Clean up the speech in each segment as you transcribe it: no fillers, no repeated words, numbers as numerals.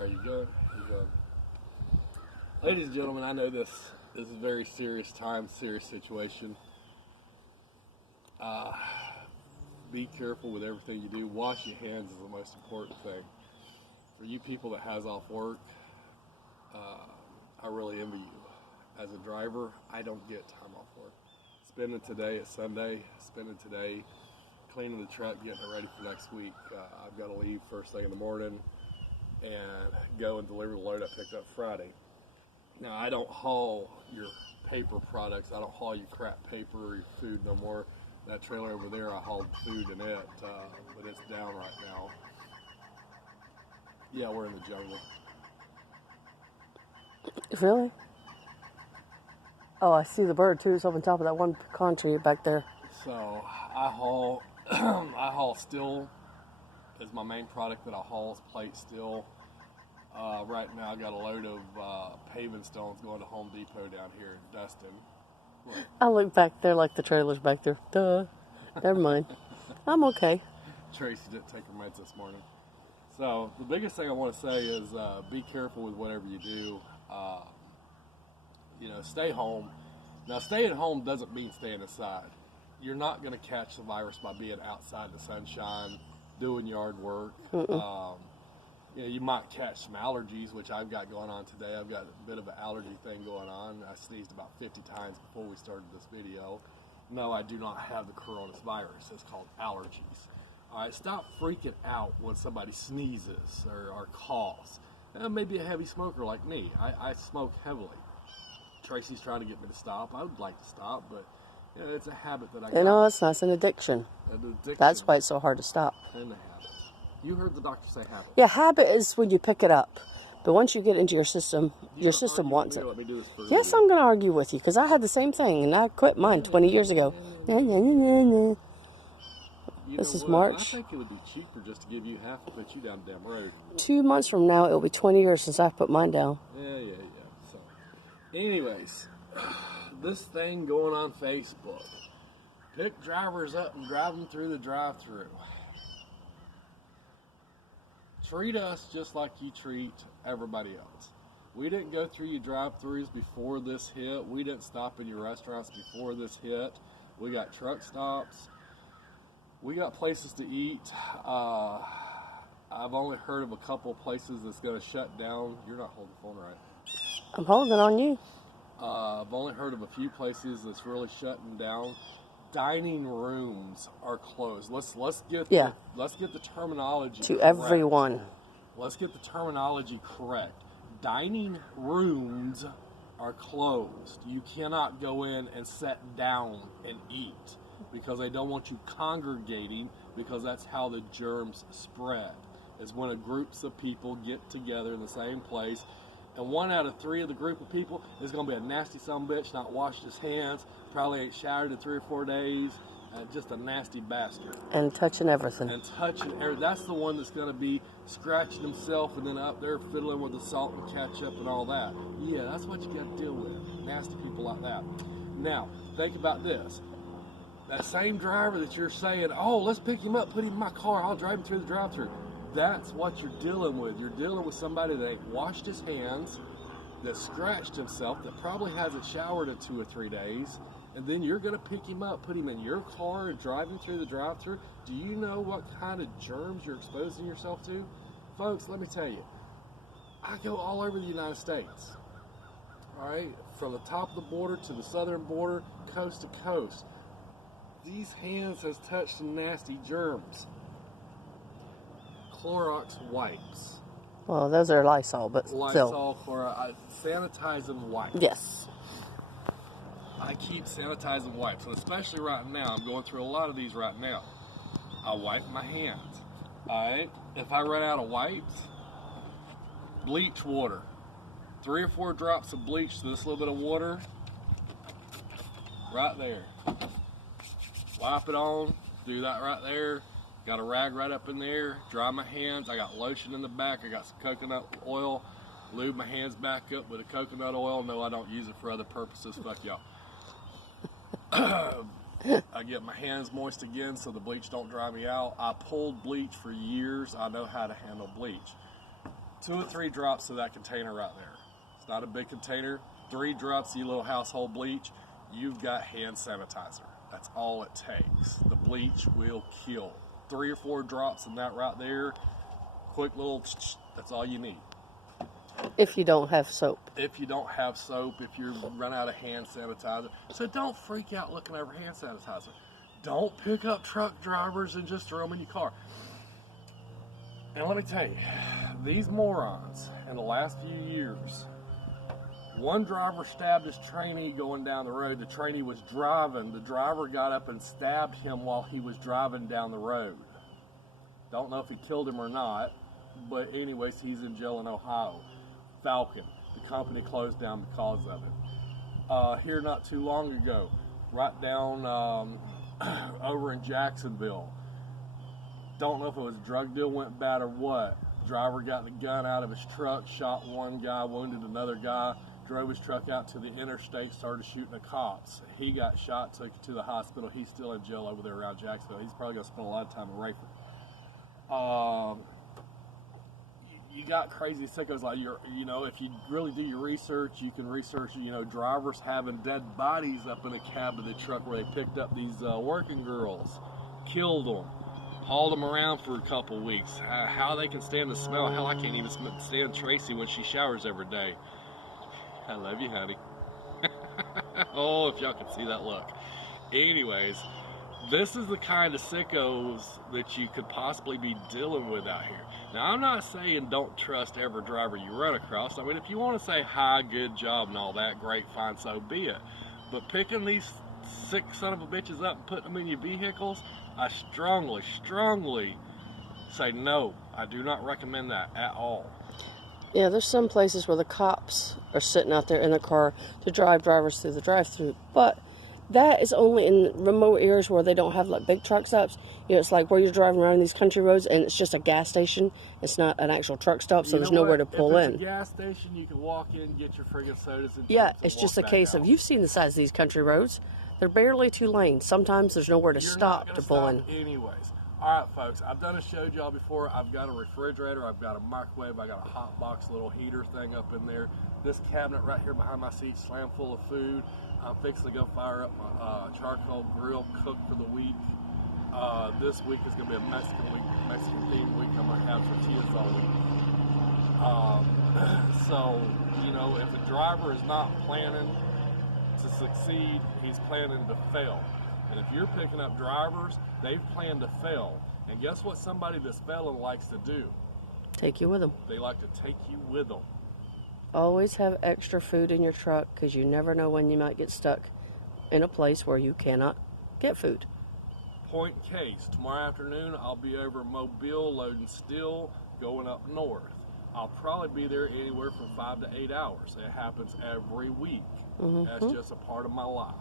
Are you good? You good? Ladies and gentlemen, I know this is a very serious time, serious situation. Be careful with everything you do. Wash your hands is the most important thing. For you people that has off work, I really envy you. As a driver, I don't get time off work. Spending today at Sunday, spending today cleaning the truck, getting it ready for next week. I've got to leave first thing in the morning and go and deliver the load I picked up Friday. Now, I don't haul your paper products. I don't haul your crap paper or your food no more. That trailer over there, I hauled food in it, but it's down right now. Yeah, we're in the jungle. Really? Oh, I see the bird too. It's up on top of that one pecan tree back there. So I haul, I haul steel is my main product that I haul is plate steel. Right now I got a load of paving stones going to Home Depot down here in Dustin. What? I look back there like the trailer's back there. Duh. Never mind. I'm okay. Tracy didn't take her meds this morning. So the biggest thing I want to say is be careful with whatever you do. Stay home. Now, staying home doesn't mean staying inside. You're not going to catch the virus by being outside in the sunshine, doing yard work. You might catch some allergies, which I've got going on today. I've got a bit of an allergy thing going on. I sneezed about 50 times before we started this video. No, I do not have the coronavirus. It's called allergies. All right, stop freaking out when somebody sneezes or coughs. Maybe a heavy smoker like me. I smoke heavily. Tracy's trying to get me to stop. I would like to stop, but it's a habit that I got. No, it's not. It's an addiction. That's why it's so hard to stop. And the habit. You heard the doctor say habit. Yeah, habit is when you pick it up. But once you get into your system, your system wants it. Yes, I'm going to argue with you because I had the same thing and I quit mine 20 years ago. This is March. I think it would be cheaper just to give you half and put you down the damn road. 2 months from now, it'll be 20 years since I put mine down. Yeah. So, anyways, this thing going on Facebook. Pick drivers up and drive them through the drive-thru. Treat us just like you treat everybody else. We didn't go through your drive-thrus before this hit. We didn't stop in your restaurants before this hit. We got truck stops. We got places to eat. I've only heard of a couple places that's going to shut down. You're not holding the phone right. I'm holding on you. I've only heard of a few places that's really shutting down. Dining rooms are closed. Let's get the terminology to correct. Everyone. Let's get the terminology correct. Dining rooms are closed. You cannot go in and sit down and eat because they don't want you congregating because that's how the germs spread. Is when groups of people get together in the same place. And 1 out of 3 of the group of people is going to be a nasty sumbitch, not washed his hands, probably ain't showered in 3 or 4 days, just a nasty bastard. And touching everything. That's the one that's going to be scratching himself and then up there fiddling with the salt and ketchup and all that. Yeah, that's what you got to deal with. Nasty people like that. Now, think about this. That same driver that you're saying, oh, let's pick him up, put him in my car, I'll drive him through the drive-thru. That's what you're dealing with. You're dealing with somebody that ain't washed his hands, that scratched himself, that probably hasn't showered in 2 or 3 days, and then you're going to pick him up, put him in your car, and drive him through the drive-thru. Do you know what kind of germs you're exposing yourself to? Folks, let me tell you, I go all over the United States, all right, from the top of the border to the southern border, coast to coast. These hands has touched some nasty germs. Clorox wipes. Well, those are Lysol, but still. Lysol, Clorox, sanitizing wipes. Yes. I keep sanitizing wipes, and especially right now, I'm going through a lot of these right now. I wipe my hands. Alright? If I run out of wipes, bleach water. 3 or 4 drops of bleach to this little bit of water. Right there. Wipe it on. Do that right there. Got a rag right up in there, dry my hands. I got lotion in the back. I got some coconut oil. Lube my hands back up with a coconut oil. No, I don't use it for other purposes. Fuck y'all. I get my hands moist again so the bleach don't dry me out. I pulled bleach for years. I know how to handle bleach. 2 or 3 drops of that container right there. It's not a big container. 3 drops of your little household bleach. You've got hand sanitizer. That's all it takes. The bleach will kill. 3 or 4 drops in that right there. Quick little, that's all you need. If you don't have soap. If you don't have soap, if you run out of hand sanitizer. So don't freak out looking over hand sanitizer. Don't pick up truck drivers and just throw them in your car. And let me tell you, these morons in the last few years, one driver stabbed his trainee going down the road. The trainee was driving. The driver got up and stabbed him while he was driving down the road. Don't know if he killed him or not, but anyways, he's in jail in Ohio. Falcon, the company closed down because of it. Here not too long ago, right down over in Jacksonville, don't know if it was a drug deal went bad or what. Driver got the gun out of his truck, shot one guy, wounded another guy, drove his truck out to the interstate, started shooting the cops. He got shot, took to the hospital. He's still in jail over there around Jacksonville. He's probably going to spend a lot of time in Rayford. You got crazy sickos like if you really do your research, you can research, drivers having dead bodies up in the cab of the truck where they picked up these working girls, killed them, hauled them around for a couple weeks. How they can stand the smell. Hell, I can't even stand Tracy when she showers every day. I love you, honey. Oh, if y'all can see that look. Anyways, this is the kind of sickos that you could possibly be dealing with out here. Now, I'm not saying don't trust every driver you run across. I mean, if you want to say hi, good job, and all that, great, fine, so be it. But picking these sick son of a bitches up and putting them in your vehicles, I strongly, strongly say no. I do not recommend that at all. Yeah, there's some places where the cops are sitting out there in the car to drive drivers through the drive-thru, but that is only in remote areas where they don't have like big truck stops. It's like where you're driving around these country roads and it's just a gas station. It's not an actual truck stop, so there's nowhere to pull in. If it's a gas station, you can walk in, get your friggin' sodas and yeah, it's just a case of, you've seen the size of these country roads. They're barely 2 lanes. Sometimes there's nowhere to stop to pull in. Anyways. All right, folks, I've done a show y'all before. I've got a refrigerator, I've got a microwave, I got a hot box little heater thing up in there. This cabinet right here behind my seat, slammed full of food. I'm fixing to go fire up my charcoal grill, cook for the week. This week is going to be a Mexican week, Mexican themed week. I'm going to have tortillas all week. So, if a driver is not planning to succeed, he's planning to fail. And if you're picking up drivers, they've planned to fail. And guess what somebody that's failing likes to do? Take you with them. They like to take you with them. Always have extra food in your truck because you never know when you might get stuck in a place where you cannot get food. Point in case, tomorrow afternoon I'll be over in Mobile loading steel going up north. I'll probably be there anywhere from 5 to 8 hours. It happens every week. Mm-hmm. That's just a part of my life.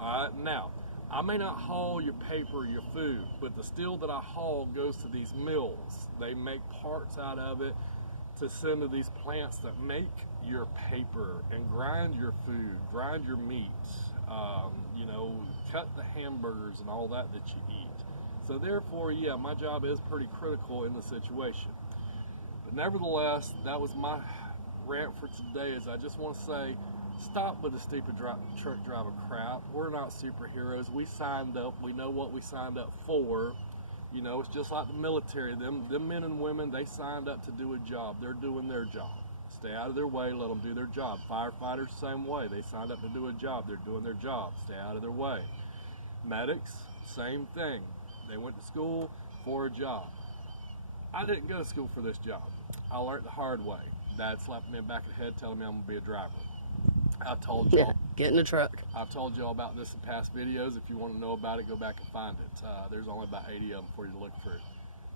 All right, now, I may not haul your paper or your food, but the steel that I haul goes to these mills. They make parts out of it to send to these plants that make your paper and grind your food, grind your meat, cut the hamburgers and all that you eat. So therefore, yeah, my job is pretty critical in the situation. But nevertheless, that was my rant for today. Is I just want to say, stop with the stupid truck driver crap. We're not superheroes. We signed up. We know what we signed up for. It's just like the military. Them men and women, they signed up to do a job. They're doing their job. Stay out of their way. Let them do their job. Firefighters, same way. They signed up to do a job. They're doing their job. Stay out of their way. Medics, same thing. They went to school for a job. I didn't go to school for this job. I learned the hard way. Dad slapped me in the back of the head telling me I'm going to be a driver. I've told y'all. Yeah, get in the truck. I've told y'all about this in past videos. If you want to know about it, go back and find it. There's only about 80 of them for you to look through.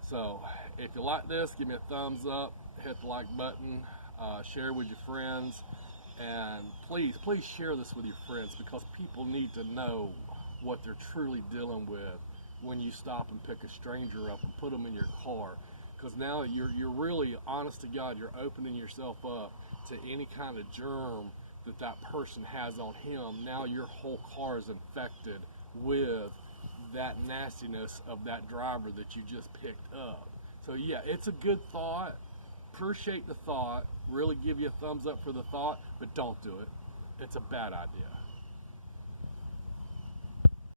So, if you like this, give me a thumbs up, hit the like button, share with your friends, and please share this with your friends because people need to know what they're truly dealing with when you stop and pick a stranger up and put them in your car. Because now you're really, honest to God, you're opening yourself up to any kind of germ that person has on him. Now your whole car is infected with that nastiness of that driver that you just picked up. So yeah, it's a good thought. appreciate the thought, really give you a thumbs up for the thought, but don't do it. It's a bad idea.